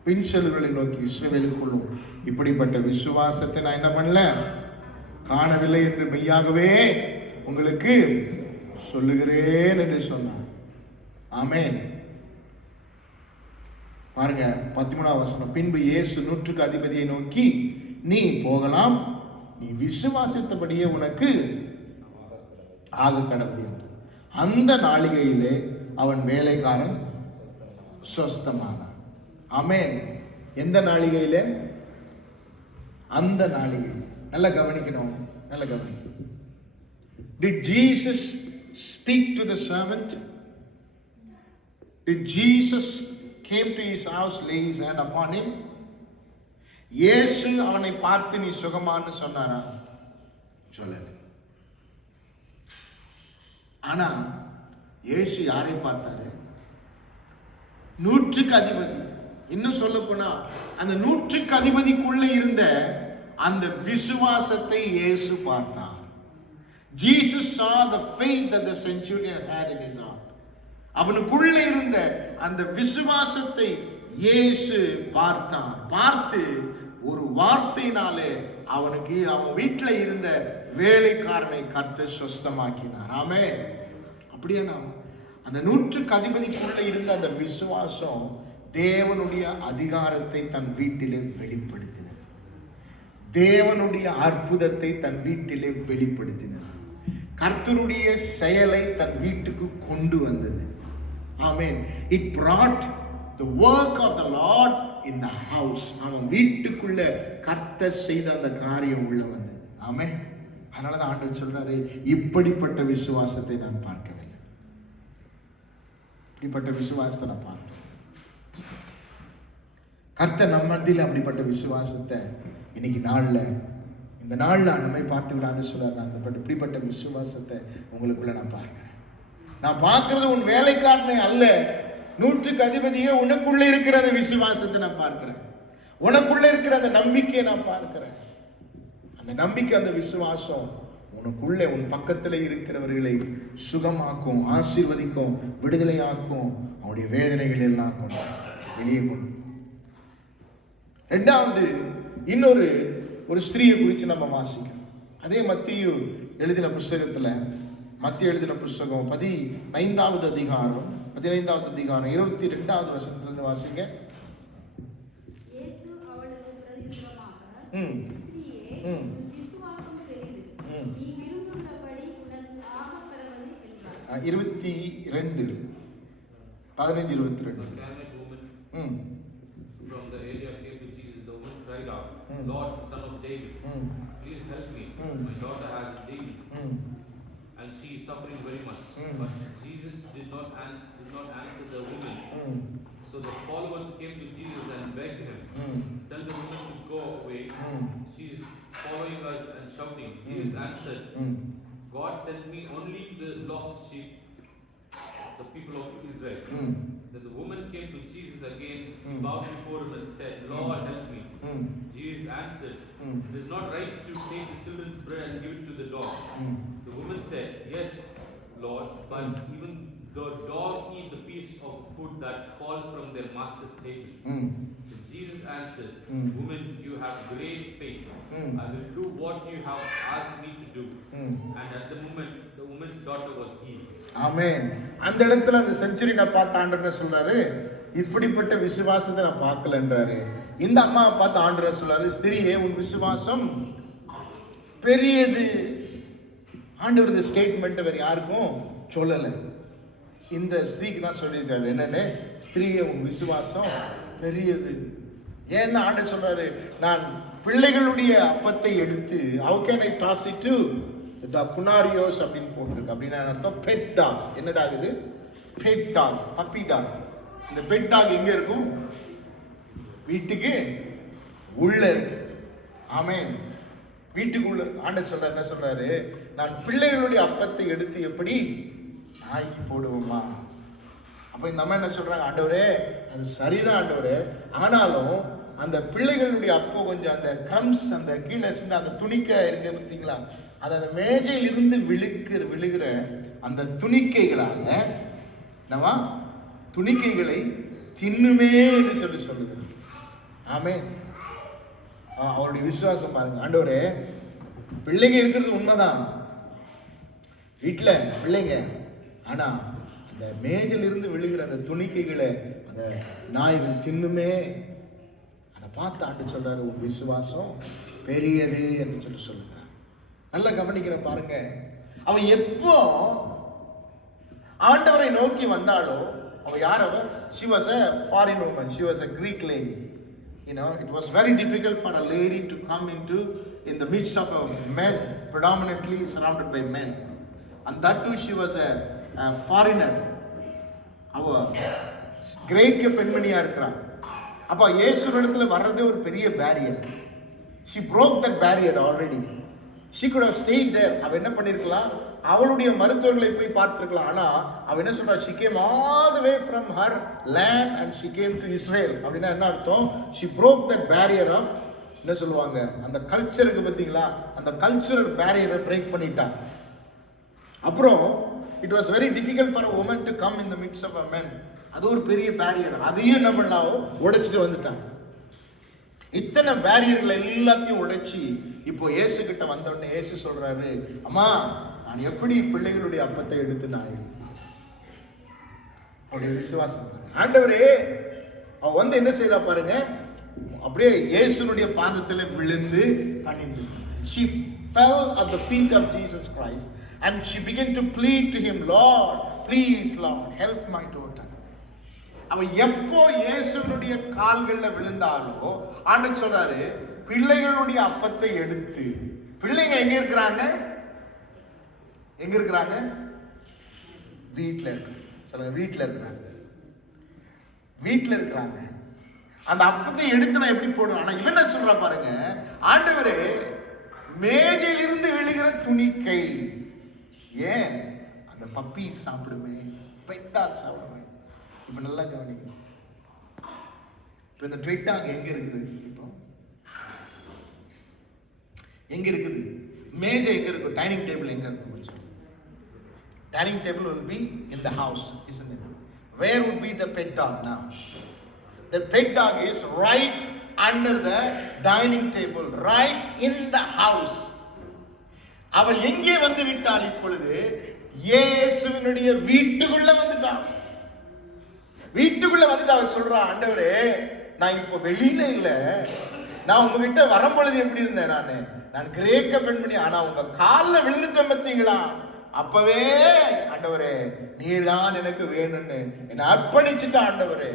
பின் செல்களை நோக்கி, இஸ்ரவேலுக்குள்ளும் இப்படிப்பட்ட விசுவாசத்தை நான் என்ன பண்ணல, காணவில்லை என்று மெய்யாகவே உங்களுக்கு சொல்லுகிறேன் என்று சொன்னார். ஆமென். பாருங்க 13ஆம் வசனம். பின்பு இயேசு 100க்கு அதிபதியை நோக்கி, நீ போகலாம், நீ விசுவாசித்தபடியே உனக்கு ஆக கடவுது என்று. அந்த நாளிகையிலே அவன் வேலைக்காரன் சொஸ்தமானான். ஆமென். எந்த நாளிகையிலே? அந்த நாளிகையில். நல்லா கவனிக்கணும், நல்லா கவனிக்கணும். Did Jesus speak to the servant? Did Jesus came to his house, lay his hand upon him? இயேசு அவனை பார்த்து நீ சுகமான்னு சொன்னாரா? சொல்லல. ஆனா இயேசு யாரை பார்த்தாரு? 100க்கு அதிபதி. இன்னும் சொல்ல போனா அந்த 100க்கு அதிபதிக்குள்ள இருந்த அந்த விசுவாசத்தை இயேசு பார்த்தார். Jesus saw the faith that the centurion had in his heart. அவனுக்குள்ள இருந்த அந்த விசுவாசத்தை இயேசு பார்த்தார். பார்த்து ஒரு வார்த்தையினாலே அவனுக்கு அவன் வீட்டில் இருந்த வேலைக்காரனை கர்த்தர் சுஸ்தமாக்கினார். ஆமென். அப்படியே நான் அந்த 100க்கு அதிபதிக்குள்ள இருந்த அந்த விசுவாசம் தேவனுடைய அதிகாரத்தை தன் வீட்டிலே வெளிப்படுத்தினது. தேவனுடைய அற்புதத்தை தன் வீட்டிலே வெளிப்படுத்தினது. கர்த்தருடைய செயலை தன் வீட்டுக்கு கொண்டு வந்தது. ஆமென். It brought the work of the Lord in the house. அவன் வீட்டுக்குள்ள கர்த்தர் செய்த அந்த காரியம் உள்ள வந்தது. ஆமென். அதனால தான் ஆண்டவர் சொல்றாரு, இப்படிப்பட்ட விசுவாசத்தை நான் பார்க்கவில்லை. இப்படிப்பட்ட விசுவாசத்தை நான் பார்க்கிறேன். கர்த்தர் நம்ம மத்தியில் அப்படிப்பட்ட விசுவாசத்தை இன்னைக்கு நாள்ல, இந்த நாள்ல நம்மை பார்த்து விடான்னு சொல்றாரு. அந்த இப்படிப்பட்ட விசுவாசத்தை உங்களுக்குள்ள நான் பார்க்கிறேன். நான் பார்க்கிறது உன் வேலைக்காரனை அல்ல, 100க்கு அதிபதியே உனக்குள்ள இருக்கிற அந்த விசுவாசத்தை நான் பார்க்கிறேன். உனக்குள்ள இருக்கிற அந்த நம்பிக்கையை நான் பார்க்கிறேன். அந்த நம்பிக்கை, அந்த விசுவாசம் உனக்குள்ளே உன் பக்கத்தில் இருக்கிறவர்களை சுகமாக்கும், ஆசீர்வதிக்கும், விடுதலையாக்கும், அவனுடைய வேதனைகள் எல்லாம் கொண்டு வெளியே கொண்டு. ரெண்டாவது, இன்னொரு ஸ்திரீயை குறித்து நம்ம வாசிக்கிறோம். அதே மத்திய எழுதின புஸ்தகத்தில், மத்திய எழுதின புஸ்தகம் 15வது அதிகாரம் 22வது வசனத்திலிருந்து வாசிங்க. இயேசு அவளுக்கு பிரதியுத்தரமாக, 22 15-22. From the area came to Jesus. The woman cried out, Lord, Son of David, please help me. My daughter has a baby, and she is suffering very much. But Jesus did not answer the woman. So the followers came to Jesus and begged him, tell the woman to go away. She is following us and shouting. Jesus answered, God sent me only to the lost sheep, the people of Israel. Then the woman came to Jesus again, bowed before him and said, Lord, help me. Jesus answered, it is not right to take the children's bread and give it to the dogs. The woman said, yes, Lord, but even the dogs eat the piece of food that falls from their master's table. So Jesus answered, woman, you have great faith. I will do what you have asked me to do. And at the moment, the woman's daughter was healed. ஆமென். அந்த இடத்துல அந்த செஞ்சுரியை பார்த்து ஆண்டவர் சொல்றாரு, இப்படிப்பட்ட விசுவாசத்தை நான் பார்க்கலன்றாரு. இந்த அம்மாவை பார்த்து ஆண்டவர் சொல்றாரு, ஸ்திரியே, உன் விசுவாசம் பெரியது. ஆண்டவர் இந்த ஸ்டேட்மெண்ட் வேற யாருக்கும் சொல்லலை, இந்த ஸ்திரீக்கு தான் சொல்லியிருக்காரு. என்னன்னு? ஸ்திரீயே, உன் விசுவாசம் பெரியது. ஏன்னா ஆண்டவர் சொல்றாரு, நான் பிள்ளைகளுடைய அப்பத்தை எடுத்து, how can I toss it to the குனாரியோஸ் அப்படின்னு போட்டிருக்கு. அப்படின்னா அர்த்தம் பெட் டாக். என்னடா இது? Bed talk, puppy talk. இந்த பெட் டாக் எங்க இருக்கும்? வீட்டுக்கு உள்ள இருக்கு. ஆமென். வீட்டுக்குள்ள ஆண்டவர் சொல்றாரு, என்ன சொல்றாரு? நான் பிள்ளைகளுடைய அப்பத்தை எடுத்து எப்படி நாய்க்கு போடுவோமா? அப்ப இந்த அம்மா என்ன சொல்றாங்க? ஆண்டவரே, அது சரிதான் ஆண்டவரே, ஆனாலும் அந்த பிள்ளைகளுடைய அப்போ கொஞ்சம் அந்த கிரம்ஸ், அந்த கீழே சின்ன அந்த துணிக்க இருக்கு பார்த்தீங்களா, அது அந்த மேஜையில் இருந்து விழுகிற அந்த துணிக்கைகளால நம்ம துணிக்கைகளை தின்னுமே என்று சொல்லுங்க. ஆமென். அவருடைய விசுவாசம் பாருங்க. ஆண்டவரே, பிள்ளைங்க இருக்கிறது உண்மைதான், வீட்டில் பிள்ளைங்க, ஆனா அந்த மேஜில் இருந்து விழுகிற அந்த துணிக்கைகளை அந்த நாய்கள் தின்னுமே. அதை பார்த்து ஆண்டு சொல்றாரு, உன் விசுவாசம் பெரியது என்று சொல்லுங்க. நல்லா கவனிக்கணும் பாருங்க. அவன் எப்போ ஆண்டவரை நோக்கி வந்தாலோ, அவ யார்? அவ she was a foreign woman, she was a Greek lady. You know, it was very difficult for a lady to come in the midst of a men, predominantly surrounded by men, and that too she was a foreigner. அவ கிரேக்க பெண்மணியா இருக்கிறான். அப்ப இயேசுவிடத்துல வர்றதே ஒரு பெரிய barrier. she broke that barrier already. she could have stayed there. அவ என்ன பண்ணிருக்கலாம்? அவளுடைய மருத்துவர்களை போய் பார்த்திருக்கலாம். ஆனா அவ என்ன சொல்றா? she came all the way from her land and she came to Israel. அப்படின்னா என்ன அர்த்தம்? she broke that barrier of, என்ன சொல்லுவாங்க, அந்த கல்ச்சருக்கு பார்த்தீங்களா, அந்த கல்ச்சரல் பேரியரை பிரேக் பண்ணிட்டா. அப்புறம் it was very difficult for a woman to come in the midst of a man. அது ஒரு பெரிய பேரியர். அதையும் என்ன பண்ணாவோ உடைச்சிட்டு வந்துட்டான். இத்தனை பேரியர்கள் எல்லாத்தையும் உடைச்சி இப்போ இயேசு கிட்ட வந்த உடனே இயேசு சொல்றாரு, அம்மா, நான் எப்படி பிள்ளைகளுடைய அப்பத்தை எடுத்து நான் அவருடைய விசுவாசம். ஆண்டவரே, அவ வந்து என்ன செய்யறா பாருங்க, அப்படியே இயேசுனுடைய பாதத்தில் விழுந்து பணிந்து. she fell at the feet of Jesus Christ and she began to plead to him, Lord, please Lord, help my daughter. அவ எப்போ இயேசுனுடைய கால்கள்ல விழுந்தாலோ ஆண்டவர் சொல்றாரு, பிள்ளைகளுடைய அப்பத்தை எடுத்து. பிள்ளைங்க எங்க இருக்கிறாங்க? எங்க இருக்கிறாங்க? வீட்டில் இருக்கு. சொல்லுங்க, வீட்டில் இருக்கிறாங்க. வீட்டில் இருக்கிறாங்க. அந்த அப்பத்தை எடுத்து நான் எப்படி போடுவேன்? ஆனா இவன் என்ன சொல்ற பாருங்க, ஆண்டவரே, மேஜையிலிருந்து விழுகிற துணிக்கை ஏன் அந்த பப்பி சாப்பிடுமே, பெட்டால் சாப்பிடுமே. இப்ப நல்லா கவனிங்க. இப்ப இந்த பெட்டாங்க எங்க இருக்குது? இப்போ எங்க இருக்குது? மேஜை எங்க இருக்கும்? டைனிங் டேபிள் எங்க இருக்கும்? Dining table will be in the house, isn't it? Where would be the pet dog now? The pet dog is right under the dining table, right in the house. அவள் எங்கே வந்து விட்டாள்? இப்பொழுது இயேசுவினுடைய வீட்டுக்குள்ள வந்துட்டாள். வீட்டுக்குள்ள வந்துட்டு அவள் சொல்றா, ஆண்டவரே, நான் இப்போ வெளியில இல்ல, நான் உங்ககிட்ட வரும்பொழுது எப்படி இருந்தேன்? நான் கிரேக்க பெண்மணி, ஆனா உங்க காலில் விழுந்துட்டேன் பார்த்தீங்களா? அப்பவே ஆண்டவரே, நீதான் எனக்கு வேணும்னு என்னை அர்ப்பணிச்சுட்ட ஆண்டவரே.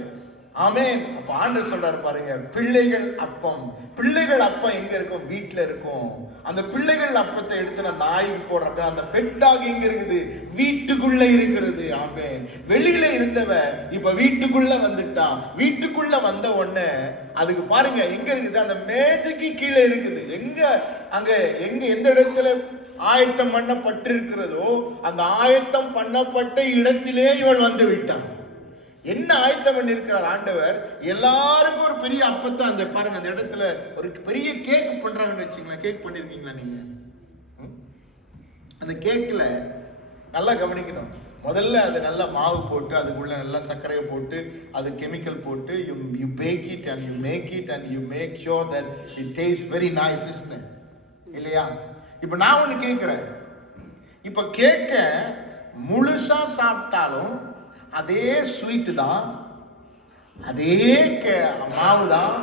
ஆமென். அப்ப ஆண்டவர் சொல்றாரு பாருங்க, பிள்ளைகள் அப்பம். பிள்ளைகள் அப்பம் எங்க இருக்கும்? வீட்டுல இருக்கும். அந்த பிள்ளைகள் அப்பத்தை எடுத்து நான் நாய்க்கு போடுறப்ப அந்த பெட்டாக எங்க இருக்குது? வீட்டுக்குள்ள இருக்கிறது. ஆமென். வெளியில இருந்தவ இப்ப வீட்டுக்குள்ள வந்துட்டான். வீட்டுக்குள்ள வந்த உடனே அதுக்கு பாருங்க எங்க இருக்குது? அந்த மேஜைக்கு கீழே இருக்குது. எங்க? அங்க எங்க, எந்த இடத்துல ஆயத்தம் பண்ணப்பட்டிருக்கிறதோ அந்த ஆயத்தம் பண்ணப்பட்ட இடத்திலே இவள் வந்து விட்டான். என்ன ஆயத்தம் பண்ணி இருக்கிறார் ஆண்டவர்? எல்லாருக்கும் ஒரு பெரிய அப்பத்தை, அந்த பாருங்க அந்த இடத்துல ஒரு பெரிய கேக் பண்றாங்கன்னு வச்சுங்களேன். கேக் பண்ணிருக்கீங்களா நீங்க? அந்த கேக்ல நல்லா கவனிக்கணும். முதல்ல அது நல்லா மாவு போட்டு, அதுக்குள்ள நல்லா சர்க்கரையை போட்டு, அது கெமிக்கல் போட்டு, you bake it and you make it and you make sure that it taste very nice, இல்லையா? இப்ப நான் ஒண்ணு கேட்கிறேன். இப்ப கேக்க முழுசா சாப்பிட்டாலும் அதே ஸ்வீட் தான், அதே மாவு தான்,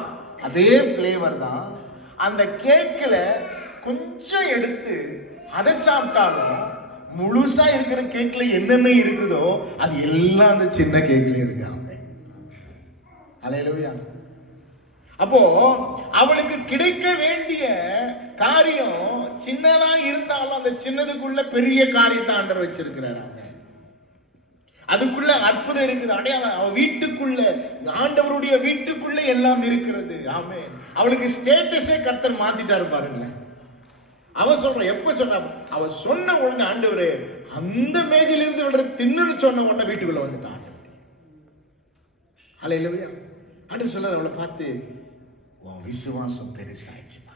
அதே ஃப்ளேவர் தான். அந்த கேக்கில் கொஞ்சம் எடுத்து அதை சாப்பிட்டாலும் முழுசா இருக்கிற கேக்ல என்னென்ன இருக்குதோ அது எல்லாம் அந்த சின்ன கேக்ல இருக்காங்க. அல்லேலூயா. அப்போ அவளுக்கு கிடைக்க வேண்டிய காரியம் சின்னதா இருந்தாலும் அந்த சின்னதுக்குள்ள பெரிய காரியத்தை ஆண்டவர் வச்சிருக்கிறார். அதுக்குள்ள அற்புதம் இருக்குது, அடையாளம். அவன் வீட்டுக்குள்ள, ஆண்டவருடைய வீட்டுக்குள்ள எல்லாம் இருக்கிறது. ஆமென். அவளுக்கு ஸ்டேட்டஸே கர்த்தர் மாத்திட்டாரு பாருங்களேன். அவன் சொல்றான், எப்ப சொன்ன, அவன் சொன்ன உடனே ஆண்டவரே அந்த மேஜிலிருந்து விடுற தின்னுன்னு சொன்ன உடனே வீட்டுக்குள்ள வந்துட்டான். அல்லேலூயா. ஆண்டவர் சொல்றாரு அவளை பார்த்து, உன் விசுவாசம் பெருசாயிடுச்சுமா.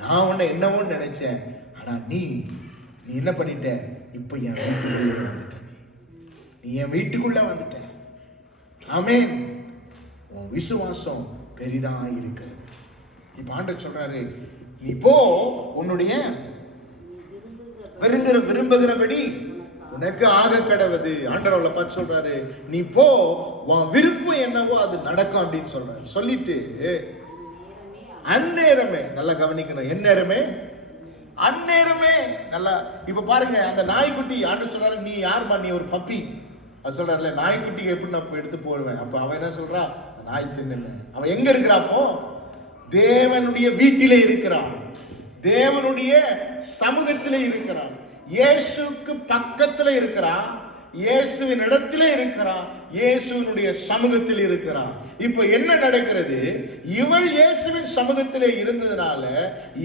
நான் உன்னை என்னவோ நினைச்சேன், ஆனா நீ என்ன பண்ணிட்ட, இப்ப என் வீட்டுக்குள்ள வந்துட்ட, நீ என் வீட்டுக்குள்ள வந்துட்ட. ஆமென். உன் விசுவாசம் பெரிதா இருக்கிறது. இப்ப ஆண்டவர் சொல்றாரு, நீ போ, உன்னுடைய விரும்புகிறபடி உனக்கு ஆக கடவது. ஆண்டவர் அவளை பார்த்து சொல்றாரு, நீ போ, உன் விருப்பம் என்னவோ அது நடக்கும் அப்படின்னு சொல்றாரு. சொல்லிட்டு அந்நேரமே, நல்லா கவனிக்கணும், எந்நேரமே, அந்நேரமே. நல்லா இப்ப பாருங்க, அந்த நாய்க்குட்டி, ஆண்டவர் சொல்றாரு, நீ யாருமா, நீ ஒரு பப்பி. அது சொல்றாருல, நாய்க்குட்டிக்கு எப்படி நான் எடுத்து போடுவேன். அப்ப அவன் என்ன சொல்றா, நாய் தின்னு. அவன் எங்க இருக்கிறாப்போ, தேவனுடைய வீட்டிலே இருக்கிறான், தேவனுடைய சமூகத்திலே இருக்கிறான், இயேசுக்கு பக்கத்துல இருக்கிறான், இயேசுவின் இடத்திலே இருக்கிறான், இயேசுவினுடைய சமூகத்தில் இருக்கிறான். இப்ப என்ன நடக்கிறது, இவள் இயேசுவின் சமூகத்திலே இருந்ததுனால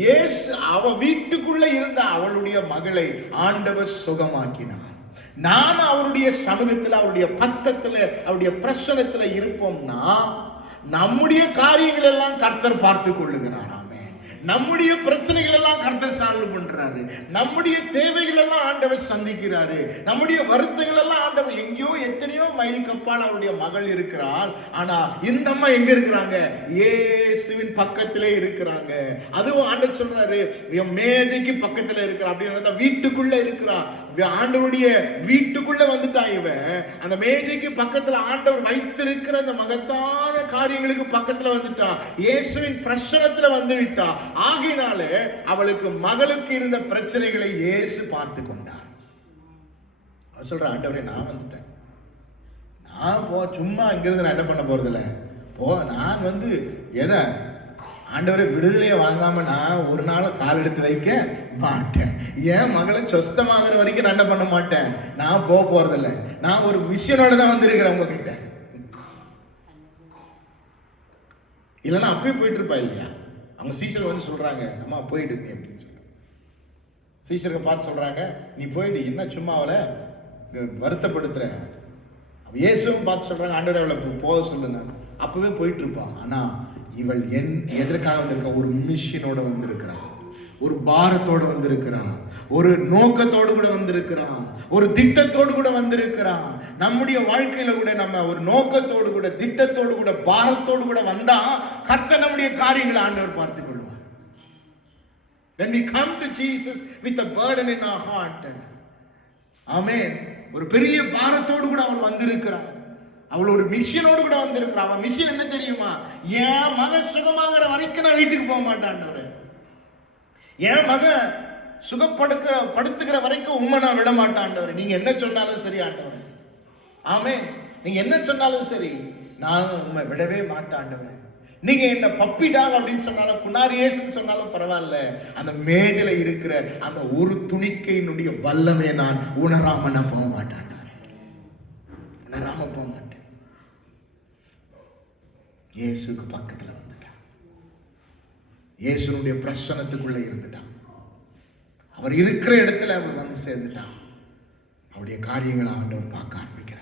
இயேசு அவ வீட்டுக்குள்ள இருந்த அவளுடைய மகளை ஆண்டவர் சுகமாக்கினார். நாம அவருடைய சமூகத்தில், அவருடைய பக்கத்துல, அவருடைய பிரசனத்துல இருப்போம்னா நம்முடைய காரியங்கள் எல்லாம் கர்த்தர் பார்த்து கொள்ளுகிறார். நம்முடைய பிரச்சனைகள் எல்லாம் கர்த்தர் சால்வ் பண்றாரு, நம்முடைய தேவைகள் எல்லாம் ஆண்டவர் சந்திக்கிறாரு, நம்முடைய வருத்தங்கள் எல்லாம் ஆண்டவர். எங்கேயோ எத்தனையோ மைல் கப்பால் அவருடைய மகள் இருக்கிறாள், ஆனா இந்த அம்மா எங்க இருக்கிறாங்க, இயேசுவின் பக்கத்திலே இருக்கிறாங்க. அதுவும் ஆண்டவர் சொல்றாரு, மேதைக்கு பக்கத்துல இருக்கிறா அப்படின்னு, வீட்டுக்குள்ள இருக்கிறா. ஆண்டவருடைய வீட்டுக்குள்ள வந்துட்டான் இவன். அந்த மேஜைக்கு பக்கத்துல ஆண்டவர் வைத்திருக்கிற அந்த மகத்தான காரியங்களுக்கு பக்கத்துல வந்துட்டான், இயேசுவின் பிரசனத்துல வந்து விட்டா. ஆகினால அவளுக்கு, மகளுக்கு இருந்த பிரச்சனைகளை இயேசு பார்த்து கொண்டார். சொல்ற, ஆண்டவரே நான் வந்துட்டேன், நான் போ, சும்மா இங்கிருந்து நான் என்ன பண்ண போறதில்ல, போ, நான் வந்து எதை, ஆண்டவரை விடுதலையை வாங்காம நான் ஒரு நாள் கால் எடுத்து வைக்க மாட்டேன். என் மகளை சொஸ்தமாகிற வரைக்கும் நான் என்ன பண்ண மாட்டேன், நான் போறதில்ல. நான் ஒரு மிஷனோட தான் வந்திருக்கிறேன் உங்ககிட்ட. இல்லைன்னா அப்பயே போயிட்டு இருப்பா இல்லையா. அவங்க சீசர் வந்து சொல்றாங்க, அம்மா போயிடுங்க அப்படின்னு சொல்லி சீசருக்கு பார்த்து சொல்றாங்க, நீ போயிடு, என்ன சும்மா அவளை வருத்தப்படுத்துற. இயேசுவும் பார்த்து சொல்றாங்க, ஆண்டவரை அவளை போக சொல்லுங்க. அப்பவே போயிட்டு இருப்பா. ஆனா இவள் எதற்காக வந்திருக்கா, ஒரு மிஷனோட வந்திருக்கிறான், ஒரு பாரத்தோடு வந்திருக்கிறான், ஒரு நோக்கத்தோடு கூட வந்திருக்கிறான், ஒரு திட்டத்தோடு கூட வந்திருக்கிறான். நம்முடைய வாழ்க்கையில கூட நம்ம ஒரு நோக்கத்தோடு கூட, திட்டத்தோடு கூட, பாரத்தோடு கூட வந்தா கர்த்தர் நம்முடைய காரியங்களை ஆண்டவர் பார்த்துக் கொள்வார். When we come to Jesus with a burden in our heart, ஆமென், ஒரு பெரிய பாரத்தோடு கூட அவள் வந்திருக்கிறான், அவள் ஒரு மிஷனோடு கூட வந்திருக்கிறான். அவன் மிஷன் என்ன தெரியுமா, என் மகன் சுகமாகிற வரைக்கும் நான் வீட்டுக்கு போக மாட்டான், என் மகன் படுத்துக்கிற வரைக்கும் உண்மை நான் விட மாட்டான். நீங்க என்ன சொன்னாலும் சரி ஆண்டவரே, ஆமென், நீங்க என்ன சொன்னாலும் சரி, நான் உண்மை விடவே மாட்டான். நீங்க என்ன பப்பிடாங்க அப்படின்னு சொன்னாலும், குனாரியேசுன்னு சொன்னாலும் பரவாயில்ல, அந்த மேஜில இருக்கிற அந்த ஒரு துணிக்கையினுடைய வல்லமே நான் உணராம நான் போக மாட்டான், உணராம போக மாட்டேன். இயேசுக்கு பக்கத்துல வந்துட்டான், இயேசுனுடைய பிரசன்னத்துக்குள்ள இருந்துட்டான், அவர் இருக்கிற இடத்துல அவர் வந்து சேர்ந்துட்டான். அவருடைய காரியங்களை ஆண்டவர் பார்க்க ஆரம்பிக்கிறார்.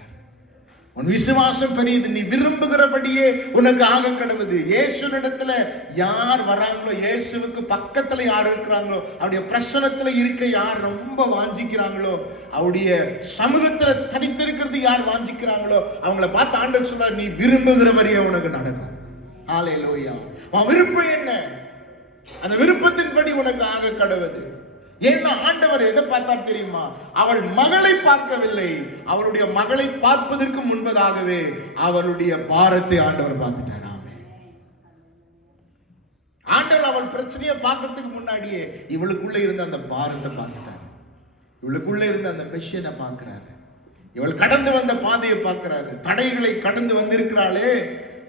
உன் விசுவாசம் பெரியது, நீ விரும்புகிறபடியே உனக்கு ஆக கடவுது. இயேசுனிடத்துல யார் வராங்களோ, இயேசுவுக்கு பக்கத்துல யார் இருக்கிறாங்களோ, அவருடைய பிரசன்னத்துல இருக்க யார் ரொம்ப வாஞ்சிக்கிறாங்களோ, அவருடைய சமூகத்துல தனித்திருக்கிறது யார் வாஞ்சிக்கிறாங்களோ, அவங்கள பார்த்து ஆண்டவர் சொல்றார், நீ விரும்புகிறபடியே உனக்கு நடக்கும். ஹல்லேலூயா. உன் விருப்பம் என்ன, அந்த விருப்பத்தின்படி உனக்கு ஆக கடவுது. ஏன்னா ஆண்டவர் எதை பார்த்தார் தெரியுமா, அவள் மகளை பார்க்கவில்லை, அவளுடைய மகளை பார்ப்பதற்கு முன்பதாகவே அவளுடைய பாரத்தை ஆண்டவர் பார்த்துட்டார். ஆண்டவர் அவள் பிரச்சனையை பார்க்கறதுக்கு முன்னாடியே இவளுக்குள்ள இருந்த அந்த பாரத்தை பார்த்துட்டார், இவளுக்குள்ள இருந்த அந்த மிஷனை பார்க்கிறாரு, இவள் கடந்து வந்த பாதையை பார்க்கிறாரு, தடைகளை கடந்து வந்திருக்கிறாளே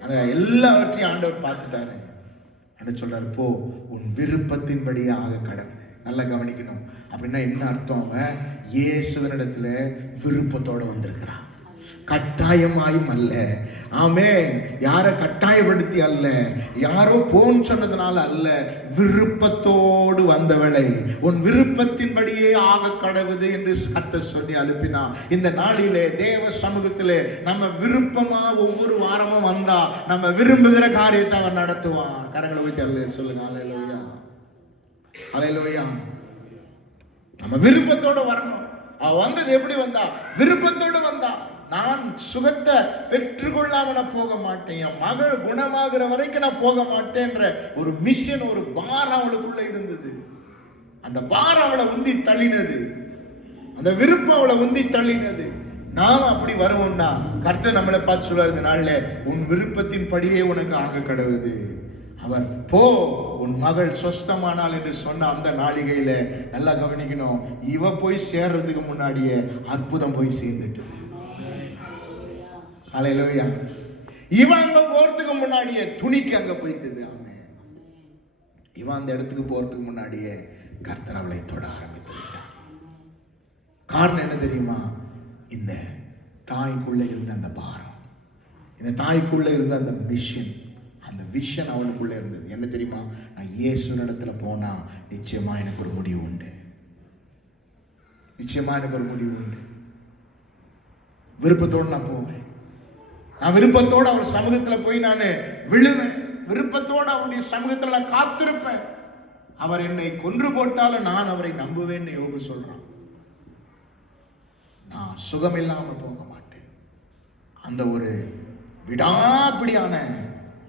அந்த எல்லாவற்றையும் ஆண்டவர் பார்த்துட்டாரு. சொல்றாரு, போ, உன் விருப்பத்தின்படியே ஆக கடவுது. நல்லா கவனிக்கணும். அப்படின்னா என்ன அர்த்தம்? அவன் இயேசுவினிடத்துல விருப்பத்தோடு வந்திருக்கிறான், கட்டாயமாயும் அல்ல. ஆமென். யாரை கட்டாயப்படுத்தி அல்ல, யாரோ போன்னு சொன்னதுனால அல்ல, விருப்பத்தோடு வந்தவளை உன் விருப்பத்தின்படியே ஆக கடவுது என்று கர்த்தர் சொல்லி அனுப்பினா. இந்த நாளிலே தேவ சமூகத்திலே நம்ம விருப்பமா ஒவ்வொரு வாரமும் வந்தா நம்ம விரும்புகிற காரியத்தை அவர் நடத்துவான். கரங்களை வைத்து சொல்லுங்க. அல்லேலூயா, அல்லேலூயா. நம்ம விருப்பத்தோட வரணும். அவ வந்தது எப்படி வந்தா? விருப்பத்தோடு வந்தா. நான் சுகத்தை பெற்றுக்கொள்ளாம நான் போக மாட்டேன், என் மகள் குணமாகிற வரைக்கும் நான் போக மாட்டேன்ற ஒரு மிஷன், ஒரு பாரம் அவளுக்குள்ள இருந்தது. அந்த பாரம் அவளை உந்தி தள்ளினது, அந்த விருப்பம் அவளை உந்தி தள்ளினது. நாம அப்படி வருவோம்னா கர்த்தர் நம்மளை பார்த்து சொல்வார், இந்த நாள்ல உன் விருப்பத்தின் படியே உனக்கு ஆக கடவுது. அவர் போ, உன் மகள் சொஸ்தமானாள் என்று சொன்ன அந்த நாளிகையில நல்லா கவனிக்கணும், இவ போய் சேர்றதுக்கு முன்னாடியே அற்புதம் போய் சேர்ந்துட்டு. அல்லேலூயா. இவன் அங்க போறதுக்கு முன்னாடியே துணிக்கு அங்க போயிட்டது. ஆமென். இவன் அந்த இடத்துக்கு போறதுக்கு முன்னாடியே கர்த்தர் அவளை தொட ஆரம்பித்து விட்டான். காரணம் என்ன தெரியுமா? இந்த தாய்க்குள்ள இருந்த அந்த பாரம், இந்த தாய்க்குள்ள இருந்த அந்த மிஷன், அந்த விஷன் அவளுக்குள்ள இருந்தது. என்ன தெரியுமா? நான் இயேசு இடத்துல போனா நிச்சயமா எனக்கு ஒரு முடிவு உண்டு, நிச்சயமா எனக்கு ஒரு முடிவு உண்டு. விருப்பத்தோடு நான் போவேன், நான் விருப்பத்தோடு அவர் சமூகத்தில் போய் நான் விழுவேன், விருப்பத்தோடு அவருடைய சமூகத்தில் நான் காத்திருப்பேன். அவர் என்னை கொன்று போட்டாலும் நான் அவரை நம்புவேன்னு யோபு சொல்றான். நான் சுகம் இல்லாம போக மாட்டேன். அந்த ஒரு விடாப்பிடியான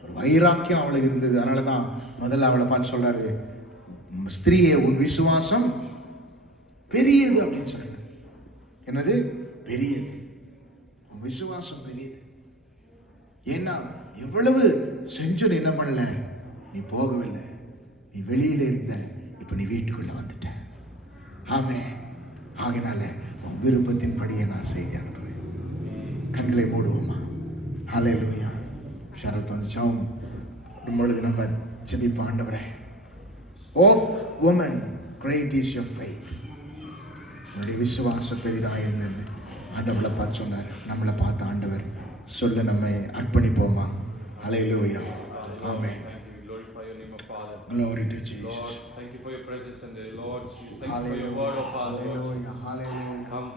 ஒரு வைராக்கியம் அவளுக்கு இருந்தது. அதனாலதான் முதல்ல அவளை பார்த்து சொல்றாரு, ஸ்திரீயே உன் விசுவாசம் பெரியது அப்படின்னு சொல்றாங்க. என்னது? பெரியது. உன் விசுவாசம் பெரியது. ஏன்னா எவ்வளவு செஞ்சு என்ன பண்ணல, நீ போகவில்லை, நீ வெளியில இருந்த, இப்ப நீ வீட்டுக்குள்ள வந்துட்ட. ஆமே. ஆகினால உன் விருப்பத்தின் படியே நான் செய்தி அனுப்புவேன். கண்களை மூடுவோமா? ஹல்லேலூயா. ஷரத் வந்துச்சோம் பொழுது நம்ம செபிப்போம். ஆண்டவரே, off woman great is your faith. உன்னுடைய விசுவாசம் பெரிதா இருந்தது ஆண்டவரை பார்த்து சொன்னார். நம்மளை பார்த்து ஆண்டவர் சொல்ல நம்மை அர்ப்பணிப்போமா? ஹல்லேலூயா. ஆமென். Glory to Jesus. Lord, thank you for your presence and the Lord Jesus. Thank you for your word, oh Father. Hallelujah. Hallelujah. Come,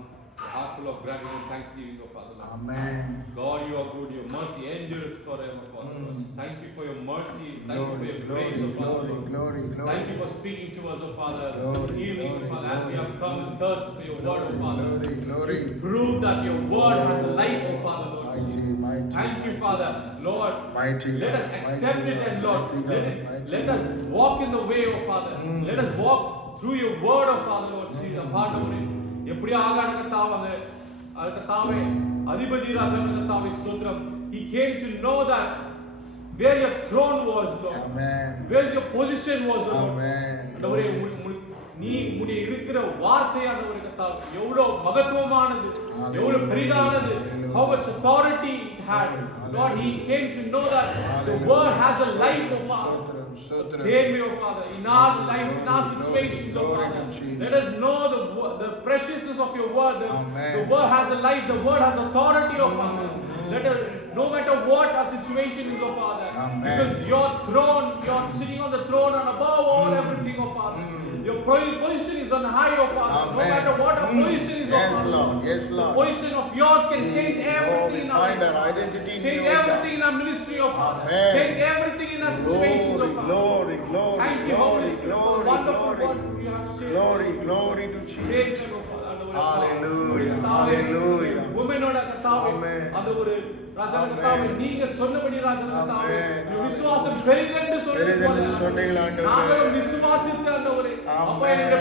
heart full of gratitude and thanksgiving, oh Father. Amen. God, you are good. Your mercy endureth forever, Father. Thank you for your mercy. Thank you for your grace, oh Father. Glory. Thank you for speaking to us, oh Father. This evening, oh Father, as we have come and thirst for your word, oh Father. Glory. Prove that your word has a life, oh Father, Lord. Mighty. Thank you, Father. Lord, Mighty. let us accept it, and Lord, let us walk in the way, oh Father. Let us walk through your word, oh Father, Lord. See the part of it. எப்படி ஆகான கர்த்தாவே, கர்த்தாவே அதிபதி ராஜான கர்த்தாவே ஸ்தோத்திரம். He came to know that where your throne was, Lord. Amen. Where your position was, Lord. Amen. ஆண்டவரே, நீ உடைய இருக்கிற வார்த்தையானவரே கர்த்தாவே எவ்வளவு மகத்துவமானது, எவ்வளவு பெரிதானது. How much authority it had. Lord, he came to know that the word has a life, oh Father. Save me, oh Father, in our life, in our situations, oh Father. Let us know the preciousness of your word. The word has a life, the word has authority, oh Father. Let us, no matter what our situation is, oh Father, because your throne, you're sitting on the throne and above all everything, oh Father. Your position is on high, oh Father. No matter what our position is, oh Father. Yes, Lord. The position of yours can change everything in our find life. our identity in Change you, everything in our ministry, oh Father. Amen. Change everything in our situations, oh Father. Glory. Thank you, Holy Spirit, for the wonderful word you have shared. Glory to Change Jesus. them, oh Father. Hallelujah. கர்த்தாவே, Hallelujah. women-ஓட கர்த்தாவே, Amen. அந்த ஒரு ராஜா கர்த்தாவே, நீங்க சொன்னபடி ராஜா கர்த்தாவே, Amen. நீ விசுவாசம் பெரிதென்று பெரிதென்று சொன்னீர்கள் ஆண்டவரே. நாங்களும் விசுவாசித்து ஆண்டவரே. அப்பா என்ற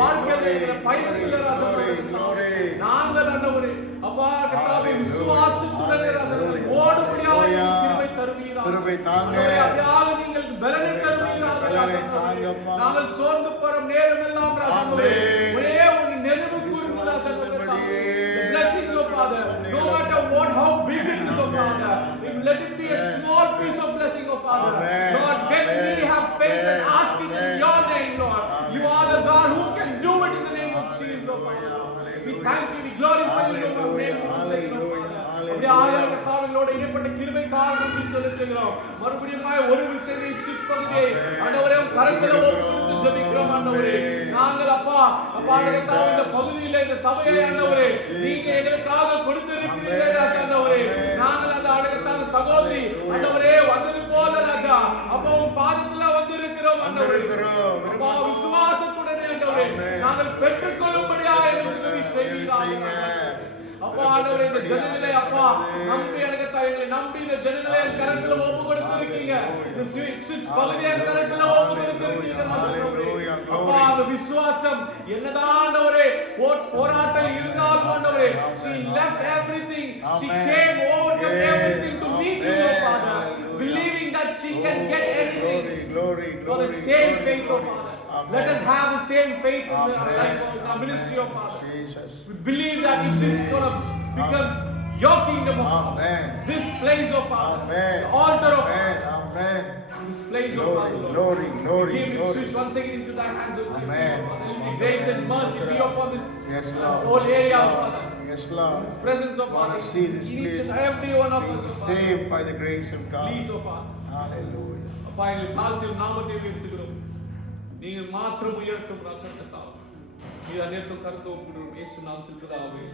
வாழ்க்கையில என்ற பயணத்தில் ராஜா கர்த்தாவே, நாங்கள் ஆண்டவரே அப்பா கர்த்தாவே விசுவாசத்துடன் ராஜா ஓடும்படியாக கிருபை தருவீராக. கிருபை தாங்க. அப்படியாக நீங்கள் பலனை தருவீராக. பலனை தாங்கப்பா. நாங்கள் சோர்ந்து போற நேரமெல்லாம் ராஜாவே Amen. ஒரே ஒரு நினைவு கூர்ந்து ராஜா கர்த்தாவே, the blessings of Father, no matter how big it is, oh Father, let it be a small piece of blessing, oh Father. Amen. Lord, let me have faith and ask it in your name, Lord. You thank you, we glorify you, Lord, name once again, oh Father. அப்படியே ஆண்டவரே கர்த்தாவிலோட இணைப்பட்ட கிருபைக்காக நன்றி செலுத்துகிறோம். மறுபடியும் ஒரு விஷயம் இப்சிச் பகுதியை ஆண்டவரே கரத்துல ஒப்புக்கொடுத்து ஜெபிக்கிறோம் ஆண்டவரே. நாங்கள் அப்பா கர்த்தாவே இந்த பகுதியில இந்த சபையை ஆண்டவரே நீங்க எங்களுக்காக கொடுத்திருக்கிறீர்கள் ஆண்டவரே. நாங்கள் அந்த ஆண்டவரே சகோதரி ஆண்டவரே வந்தது போல ராஜா அப்பா உன் பாதத்துல வந்திருக்கிறோம் ஆண்டவரே. அப்பா விசுவாசத்துடனே ஆண்டவரே நாங்கள் பெற்றுக்கொள்ளும்படியாக எங்களுக்கு உதவி செய்வீராக. அப்பா ஆண்டவரே இந்த ஜனங்களை அப்பா நம்பி எங்களை நம்பி இந்த ஜனங்களை என் கரத்துல ஒப்பு கொடுத்திருக்கீங்க. இந்த சுவிட்ச் பகுதியை என் கரத்துல ஒப்பு கொடுத்திருக்கீங்க. அப்பா அந்த விசுவாசம் என்னதான் ஆண்டவரே போராட்டம் இருந்தாலும் ஆண்டவரே she left everything, she came overcome everything to meet you, Father, believing that she can get anything for the same faith, oh Father. Let us have the same faith in the life of the ministry of Father. We believe that if this is going to become your kingdom of Father, this place of Father, the altar of Father, this place of Father, Lord, give him switch once again into thy hands, O Father. Grace and mercy be upon this whole area of Father. Yes, Lord. This presence of Father, See this each and place every one of us, O Father. saved by the grace of God. Please, O Father. Hallelujah. அப்பா எங்கள் தாழ்த்தி நாமத்தை உயர்த்துகிறோம். நீங்கள் மாத்திரம் உயரட்டும் ராஜா கர்த்தாவே. நீர் அனைத்தும் கருத்து ஒப்புகிறோம் இயேசு நாமத்தில் பிதாவே.